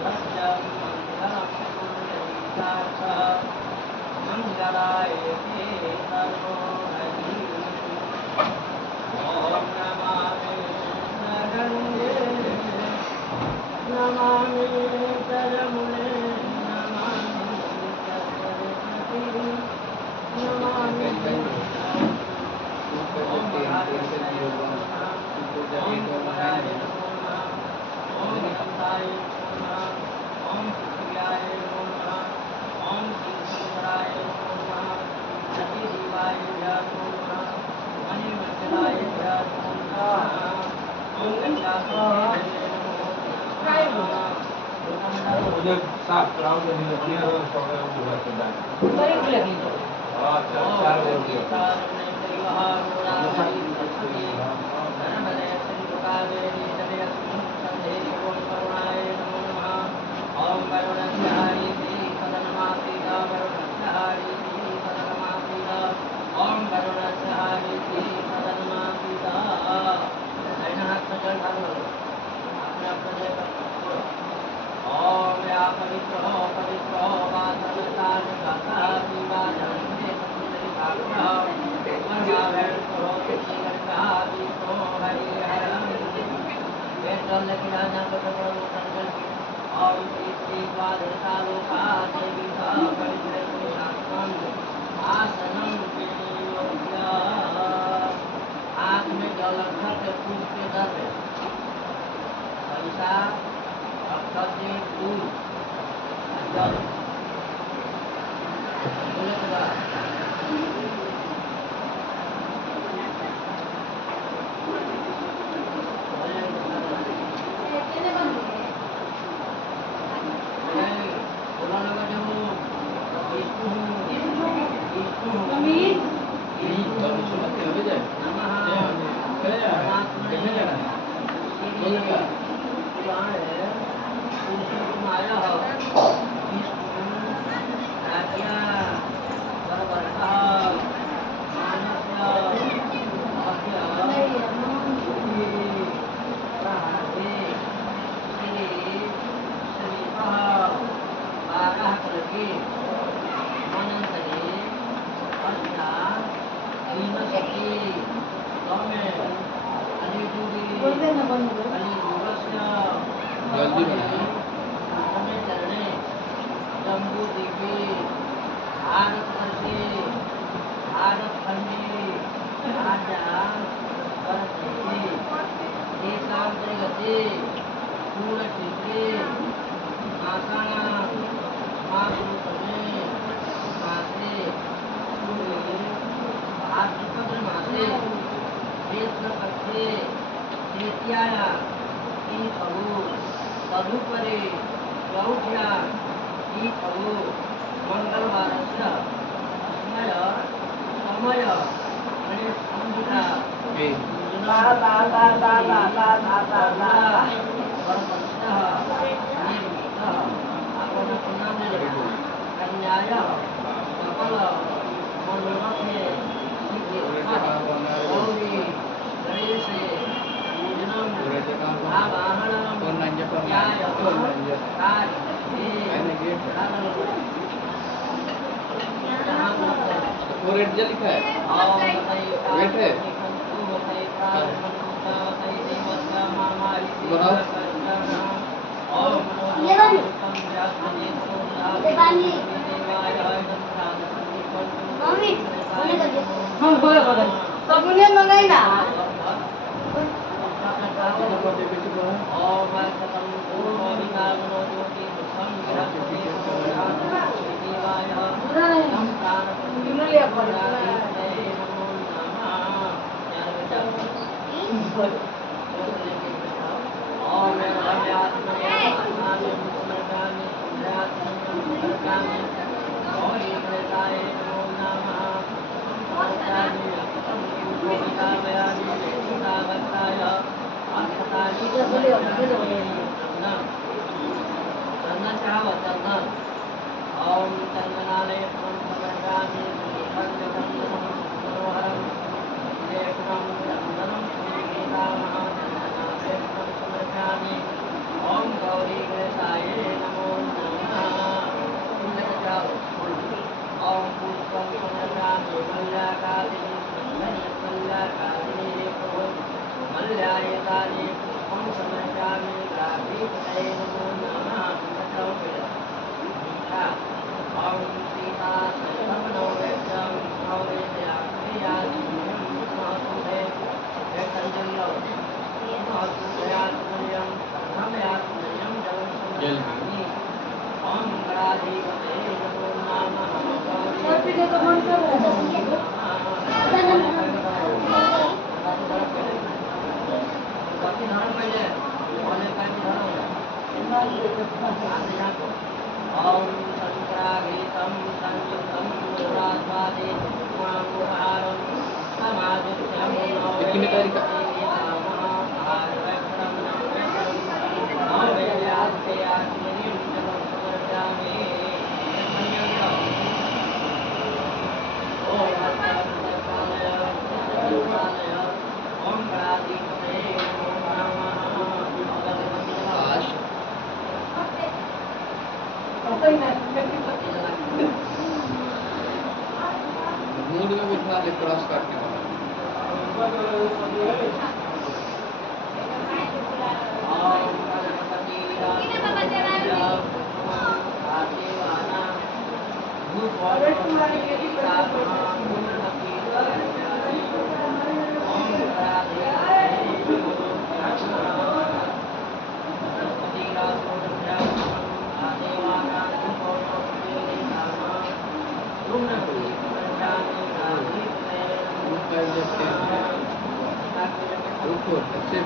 सत्यं मंगलं पुण्डरीकाक्षः मंगलाय ते तनो हरि ॐ नमामि कृष्णगङ्गे नमामि जलमुने नमामि सरस्वती नमामि ॐ महादेवाय नमः ॐ कुमाराय नमः ॐ गंगाय नमः ॐ पृथ्व्याय नमः ॐ सिंहराय नमः सतीदेवाय नमः मणिमण्डलाय नमः ॐ गंगाधराय मुझे साफ कराओ तो नहीं लगती है रोज पकड़े हुए हैं बड़ी लगी अच्छा चार हो गया पवित्र पवित्र आँख में जल रखा से फूल के दर पैसा रखा से फूल जल बोले तो जल्दी जम्बू देवी भारत करके भारत खंडी राजा करते देशांतर्गते पूर्ण क्षेत्रे मासाना मासुतमे मासे भाद्रपद मासे कृष्णपक्षे तृतीयाया ई खगो तदुपरि चौथ्या ई खगो मंगलवारस्य समय समय आणि संहिता कन्याय सकल मनोरथे गौरी गणेशे पूजनम आवाहनम ध्याय वो रेट जो लिखा है वेट है सबने मंगाई ना चंदन चाहो चंदन ओम चंदनालय समर्पयामि पंचचंदनम मनोहरम लेखनम चंदनम श्रीगीतामः चंदनालय समर्पयामि ओम गौरी गणेशाय जल्दी ओम गणाधिपते नमो नमः सर पीने का मन कर रहा बाकी धारण पहले वाले का धारण ओम शंकराभीतम संयुक्तम मुद्रास्वादे महामुहारम समादित्यम कितने तारीख का? आज मूड में बिठा ले क्रॉस काटने वाला रुको अच्छे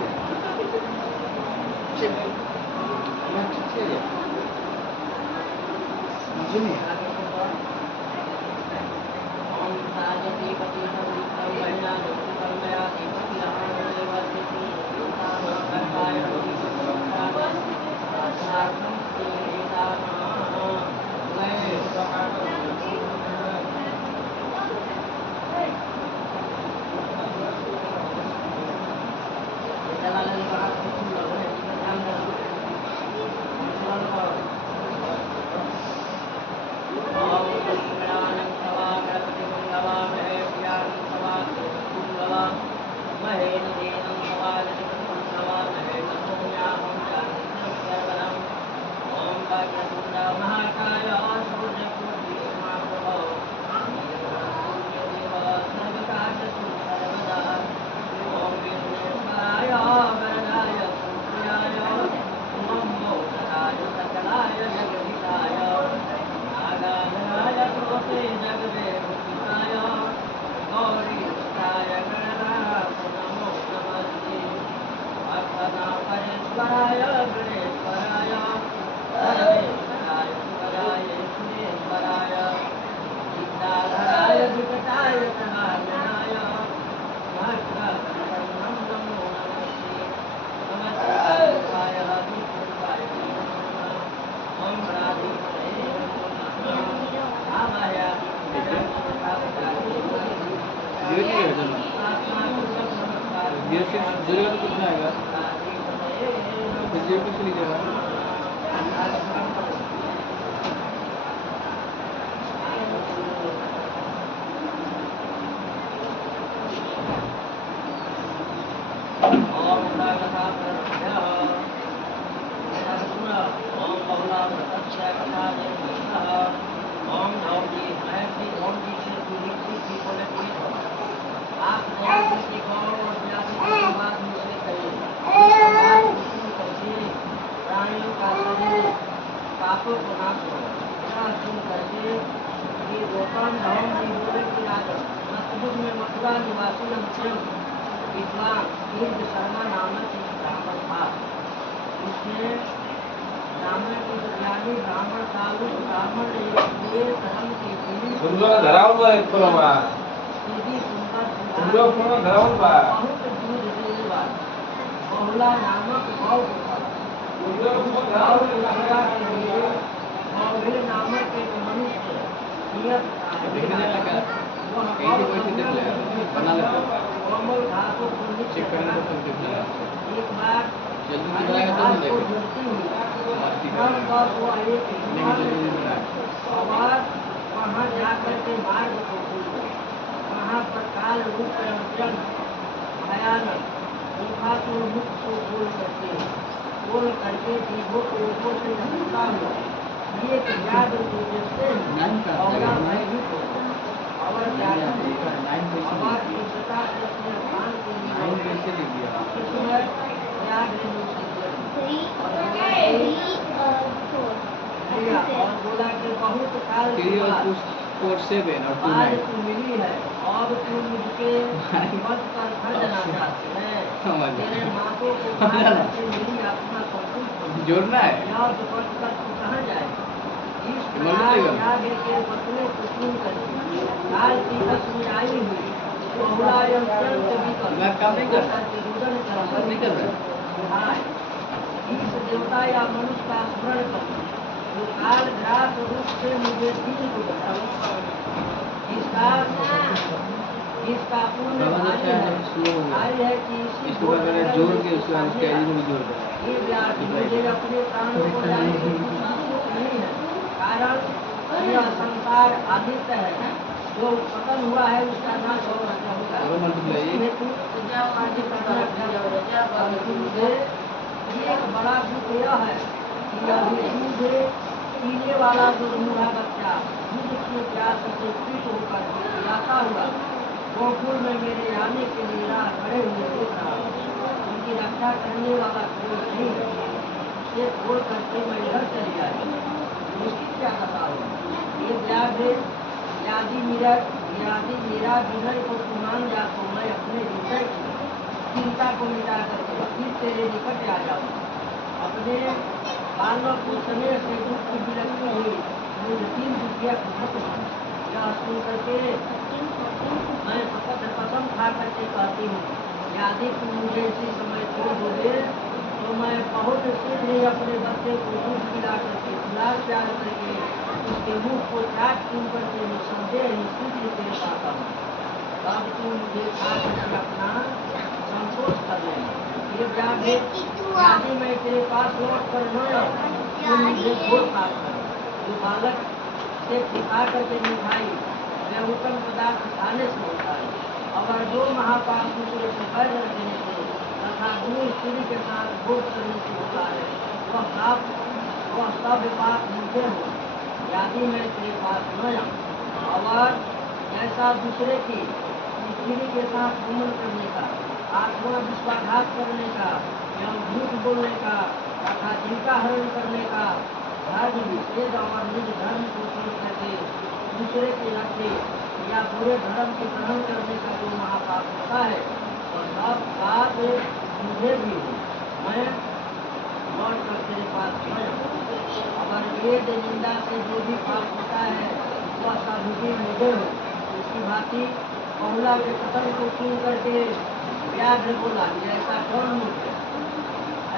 कितना आएगा कुछ लीजिएगा पापों को नाश करो सुन करके ये गौतम धाम की बोले की राजा मथुर में मथुरा निवासी नमचंद विद्वान तीर्थ शर्मा नामक एक ब्राह्मण था। उसने ब्राह्मण के ज्ञानी ब्राह्मण था। उस ब्राह्मण ने पूरे धर्म की सुंदर धराव बा एक परवा सीधी सुंदर सुंदर कोनो धराव बा बहुत दूध देने वाला बहुला नामक भाव था। सुंदर कोनो धराव लगा और नामक एक मनुष्य नियत देखने लगा कैसे कैसे देख ले बना ले कोमल घासों को नीचे चेक करने को देख ले एक बार जल्दी दिलाएगा तो को देख गिरती हुई ठीक तब है तक वो एक नहीं जल्दी दिलाएगा और वहाँ जाकर के मार्ग को भूल गए। वहाँ पर काल रूप जन भयानक मुखासुर मुख को बोल करके जीवों को ऊपर से झटका हुआ एक याद को देखते और भयभीत हो गए। और और तीव्रता से अपने स्थान के लिए इसमें याद है काल के बाद 347 और आज 29 तू मिली है, अब तू मुझके मत कर खर्चना चाहती है। समझ गया। तेरे माथों को समझा ना? काट के मेरी आत्मा संतुष्ट होगी। जोड़ना है यह दुपट कर तू कहाँ जाए? इस ये प्रकार मतलब लेगा। याग के बतने को सुन कर काल की हस में आई हुई बहुला अत्यंत विकल दिमाग काम नहीं कर रहा। होकर के रुदन बात नहीं कर रहा। हाय, इस देवता या मनुष्य का स्मरण कर जो काल घात रूप से मुझे दीन को बचाओ। इसका पुण्य बाबा भारी का है, स्लो हो गया। भारी है कि इसी इसको घोर अगर जंगल जोड़ में के तू उसके बाद सामने उसके आया। आगे को भी जोड़ देना। ये व्यास मुझे अपने प्राणों को जाने की कुछ दिक्कत नहीं है, कारण यह संसार आदित्य है, जो पतन हुआ है उसका नाश अवश्य होगा। और multiply इसी हेतु आगे करना चाहिए। परंतु मुझे एक बड़ा दुख यह है कि अभी मुझे पीने वाला जो बूढ़ा बच्चा दूध की प्यास से पीट होकर के पिलाता हुआ गोकुल में मेरे आने के लिए राह खड़े हुए देख रहा हूँ। उनकी रक्षा करने वाला कोई नहीं है। उसे छोड़ करके मैं इधर चली आई, उसकी क्या बताऊँ? ये व्याघ्र यदि मेरा विनय को तू मान जा तो मैं अपने विषय की चिंता को मिटा करके फिर तेरे निकट आ जाऊँ। अपने बालक को समय से दुख की विरक्ति हुई मुझ तीन दुखिया खत्म हुई। यह सुन करके मैं कसम खा करके कहती हूँ, यदि तुम मुझे इसी समय छोड़ दोगे तो मैं बहुत शीघ्र ही अपने बच्चे को दूध पिला करके गुलाब प्यार करके उसके मुख को चाट चूम करके निसंदेह शीघ्र तेरे पास आऊँ। तब तुम मुझे खा करके अपना संतोष कर लेना। ये व्याघ्र यदि मैं तेरे पास लौट कर न आऊँ तो मुझे घोर पाप कर। जो बालक से खिला करके मिठाई या उत्तम पदार्थ खाने से होता है, अगर दो महापाप दूसरे से पैर रख देने से तथा गुरु स्त्री के साथ भोग करने से होता है, वह सब पाप मुझे हो यदि मैं तेरे पास न आऊँ। और जैसा दूसरे की स्त्री के साथ घूमन करने का, आत्मा विश्वासघात करने का या झूठ बोलने का तथा जीविका हरण करने का धर्म विशेष और निज धर्म को छोड़ करके दूसरे के रखे या बुरे धर्म के ग्रहण करने का जो महापाप होता है वह सब पाप मुझे भी हो। मैं लौट कर तेरे पास न आऊँ। अगर वेद निंदा से जो भी पाप होता है वह सब भी मुझे हो। इसी भांति बहुला के कथन को सुन करके व्याघ्र बोला, ऐसा कौन मूर्ख है?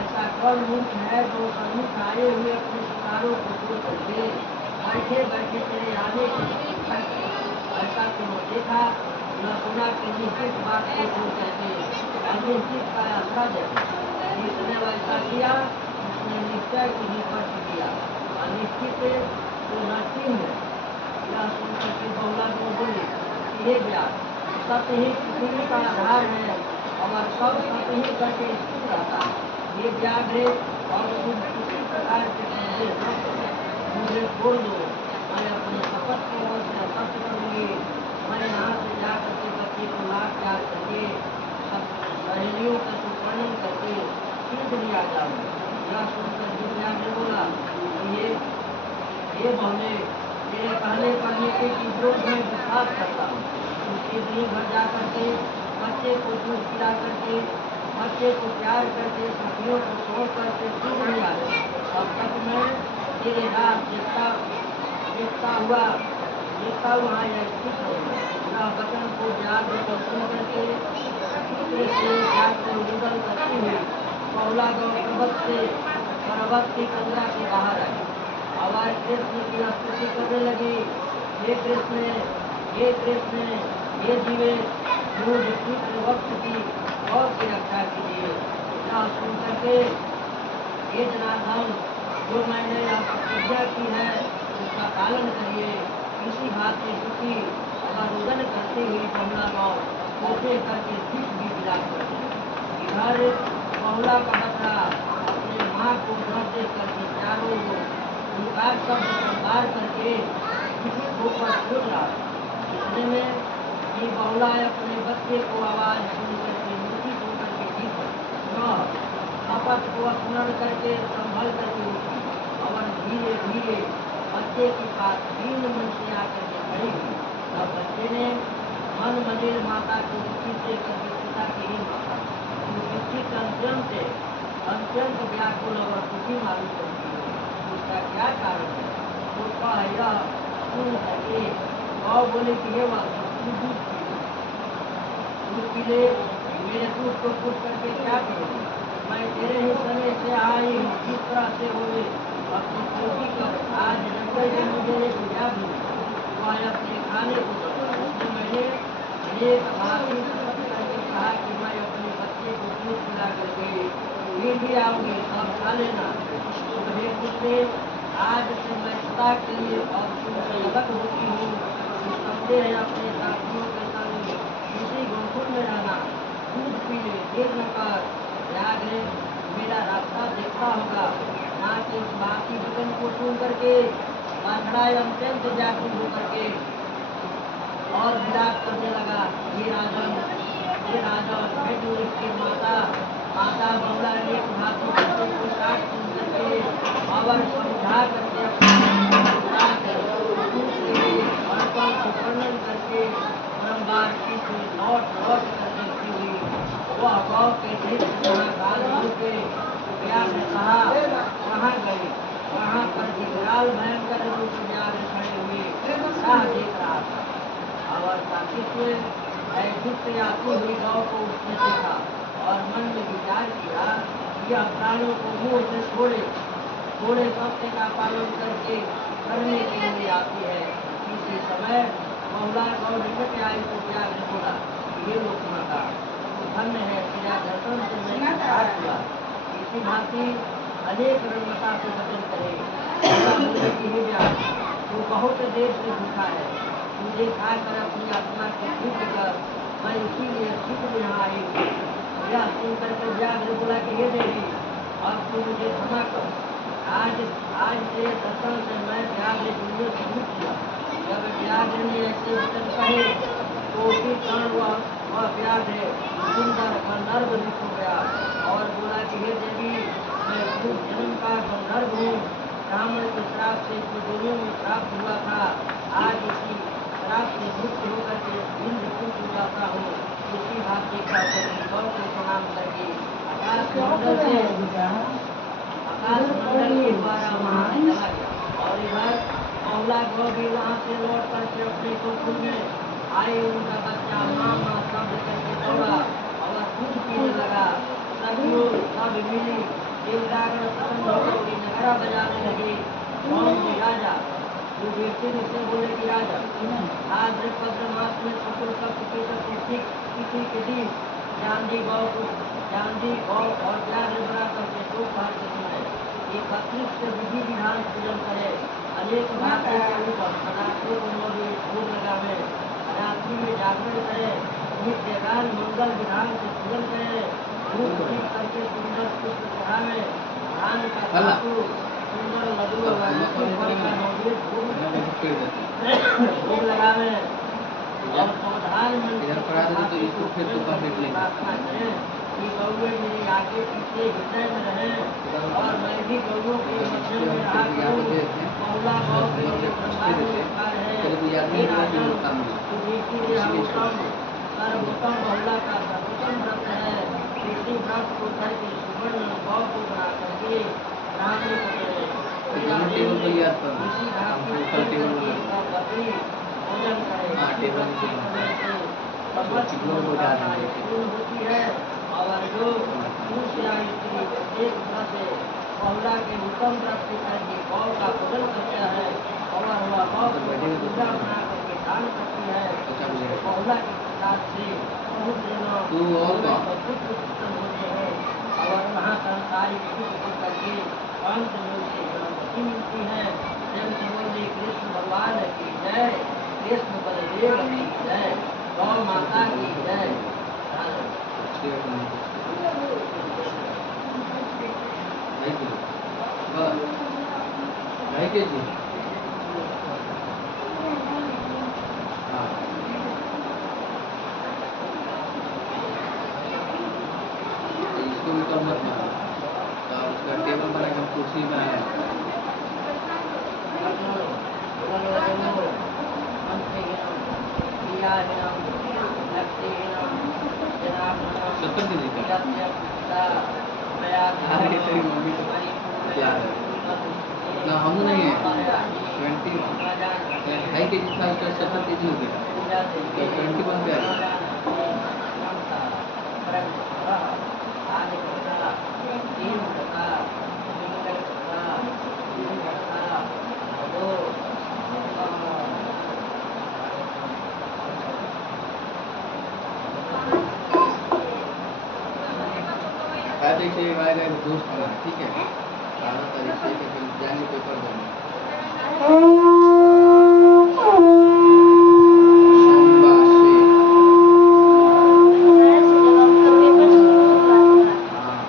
ऐसा कौन मूर्ख है जो सन्मुख आए हुए अपने शिकारों को छोड़ करके बैठे बैठे तेरे आने की प्रतीक्षा करे? ऐसा तुमने देखा न सुना कि निश्चित बात को छोड़ करके अनिश्चित का आश्रय देते। जिसने वैसा किया उसने निश्चय की निष्पत्ति किया, अनिश्चित तो नरसिंह है। यह सुन करके बहुला को बोले कि हे व्यास, सत्य ही पृथ्वी का आधार है और सब सत्य ही करके स्थित रहता है। ये व्याघ्र और तुम किसी प्रकार के संदेह न करो, मुझे छोड़ दो, मैं अपने शपथ के बल से सत्य करूंगी। मैं यहाँ से जा करके बच्चे को लाख प्यार करके सब सहेलियों का सुवर्णन करके शीघ्र लिया जाऊंगा। यह सुनकर के व्याघ्र बोला ये बहुले तेरे कहने पर नीति की विरोध में विश्वास करता हूँ। उसके दिन भर जा करके बच्चे को दूध पिला करके बच्चे को प्यार करके सखियों को छोड़ करके फिर नहीं आ जाए। अब तक मैं तेरे राह देखता हुआ यह स्थित रहूंगा। यह वचन को व्याघ्र को सुन करके शीघ्र से जाकर उदल करती हुई बहुला गौ पर्वत की कंदरा से बाहर आई और कृष्ण की स्तुति करने लगी। हे कृष्ण, हे कृष्ण, हे जीवे, मुझ पुत्र वक्त की और की रक्षा कीजिए। यह सुन करके हे जनार्दन, जो मैंने यह प्रतिज्ञा की है उसका पालन करिए। इसी बात से दुखी और रुदन करते हुए बहुला गौ कोसे करके शीश भी विलाप करते। इधर बहुला का बच्चा अपने माँ को न देख करके चारों ओर उनका शब्द संवार करके विचलित होकर छोड़ रहा। इतने में कि बहुला अपने बच्चे को आवाज सुन करके मूर्छित होकर के गिर पड़ी। शपथ को स्मरण करके संभल करके उठी और धीरे धीरे बच्चे की बात दीन मन से आकर के खड़ी हुई। तब बच्चे ने मन मंदिर माता को दुखी से करके पिता की ही माता निश्चित अत्यंत व्याकुल और दुखी मालूम करती है। उसका क्या कारण है? उसका यह सुन करके गौ बोले कि हे वाला दूध पी ले, मेरे दूध को कुछ करके क्या करोगे? मैं तेरे ही समय से आई हूँ, किस तरह से हो अपनी पूर्ति कर। आज जब मुझे एक क्या मिली वह अपने खाने को दो। उसने मैंने एक भाभी करके कहा कि मैं अपने बच्चे को दूध पिला कर गई, फिर भी आओगे सब खा लेना। मुझे कुत्ते आज से मैं सदा के लिए और तुमसे अलग होती हूँ। संदेह अपने साथियों के संग किसी गोकुल में रहना, दूध पी ले, देर न कर, याद है मेरा रास्ता देखता होगा। माँ के इस बाकी वचन को सुन करके बाछड़ा अत्यंत व्याकुल होकर के और विलाप करने लगा। हे राजन, भेटू इसकी माता बंगला ने एक हाथी बच्चे को काट सुन करके और समझा करके अर्पण सुवर्णन करके बारंबार की लौट कर देखती हुई वह गौ के दृश्य जहाँ काल के व्यास ने कहा कहाँ गई। वहाँ पर विकराल भयंकर रूप व्यास खड़े हुए राह देख रहा था और साकित्य ऐसे आती हुई गौ को उसने देखा और मन में विचार किया यह प्राणों को मुंह से थोड़े सत्य का पालन करके करने के लिए आती है। इसी समय बहुला गौ निकट आई तो व्यास ने बोला ये लोक माता धन्य है, तेरा दर्शन से मैं आभार हुआ। इसी भांति अनेक रंगता से वचन करे कि हे व्यास तू बहुत देर से भूखा है, मुझे खाकर अपनी आत्मा को शुद्ध कर, मैं इसीलिए शुद्ध यहाँ आई हूँ। यह सुनकर के व्यास ने बोला कि हे देवी अब तू मुझे क्षमा कर। आज से दर्शन से मैं व्यास ने दुनिया से छूट किया। जब व्यास ने ऐसे वचन कहे तो उसी क्षण वह व्यास है सुंदर गंधर्व रूप हो गया और बोला कि हे देवी मैं खूब जन्म का गंधर्व हूँ। ब्राह्मण के श्राप से इसको दोनों में प्राप्त हुआ था। आज इसी श्राप से मुक्त होकर के हिंद कुछ हो जाता हूँ। इसी भांति का गौ को प्रणाम करके आकाश मंडल के द्वारा वहाँ चला गया और इधर बहुला गौ भी वहाँ से लौट करके अपने गोकुल में आई। उनका बच्चा मामा शब्द करके दौड़ा और दूध पीने लगा। सखियों सब मिली देवदागण प्रसन्न होकर के नगारा बजाने लगे। गाँव में राजा जो व्यक्ति से बोले कि राजा आज पद्म मास में शुक्ल पक्ष के चतुर्थी तिथि के दिन चांदी गौ और प्याज बना करके दो भाग के समय एक अतिरिक्त विधि विधान पूजन करे। अनेक भाषा के ऊपर पदार्थों को भोग लगावे, रात्रि में जागरण करे, नित्य गान मंगल विधान से पूजन करे, धूप दीप करके सुंदर पुष्प चढ़ावे, धान का धातु सुंदर लड्डू फल का नैवेद्य भोग लगावे और सावधान मन से प्रार्थना करें कि गौवे मेरे आगे पीछे हृदय में रहे और मैं भी गौवों के मध्य में रहा करूं। बहुला गौ के लिए प्रसाद है हे राजन उत्तम सर्वोत्तम बहुला का सर्वोत्तम व्रत है। इसी व्रत को करके सुवर्ण गौ को बना करके ब्राह्मण को दे। इसी भांति भोजन करे होती है और जो पुरुष या स्त्री एक व्रत है बहुला के उत्तम व्रत से करके गौ का भोजन करता है और वह गौ को पूजा बना करके दान करती है। बहुला के प्रसाद से बहुत उत्तम होते हैं और वहाँ संसारिक सुख हो करके अंत में उसे गति मिलती है। जब बोले कृष्ण भगवान की जय, कृष्ण बलदेव की जय, गौ माता की जय। इसको भी कम मत मारो तो उसका टेबल बना कर कुर्सी बनाया। अरे तेरी मम्मी तो यार ना हम नहीं है 20 हाई के जितना उसका 70 केजी हो गया तो 21 पे आ गया तारीख से आएगा एक दोस्त हमारा ठीक है 12 तारीख से तो फिर जाएंगे पेपर देने सोमवार से हाँ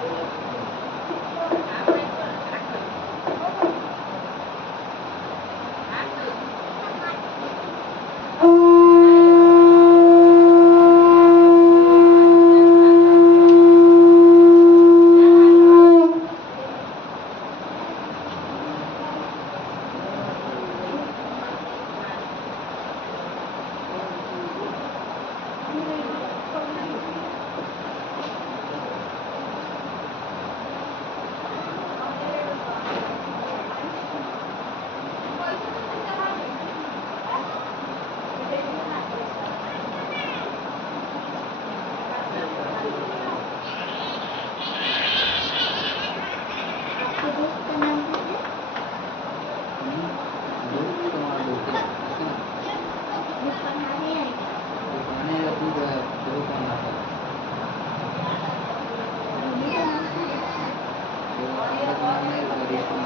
दोस्त तुम्हारा दोस्त है इसका दुकानें या दूध है दो कौन आता है तो हमारे दुकान में वरिष्ठ है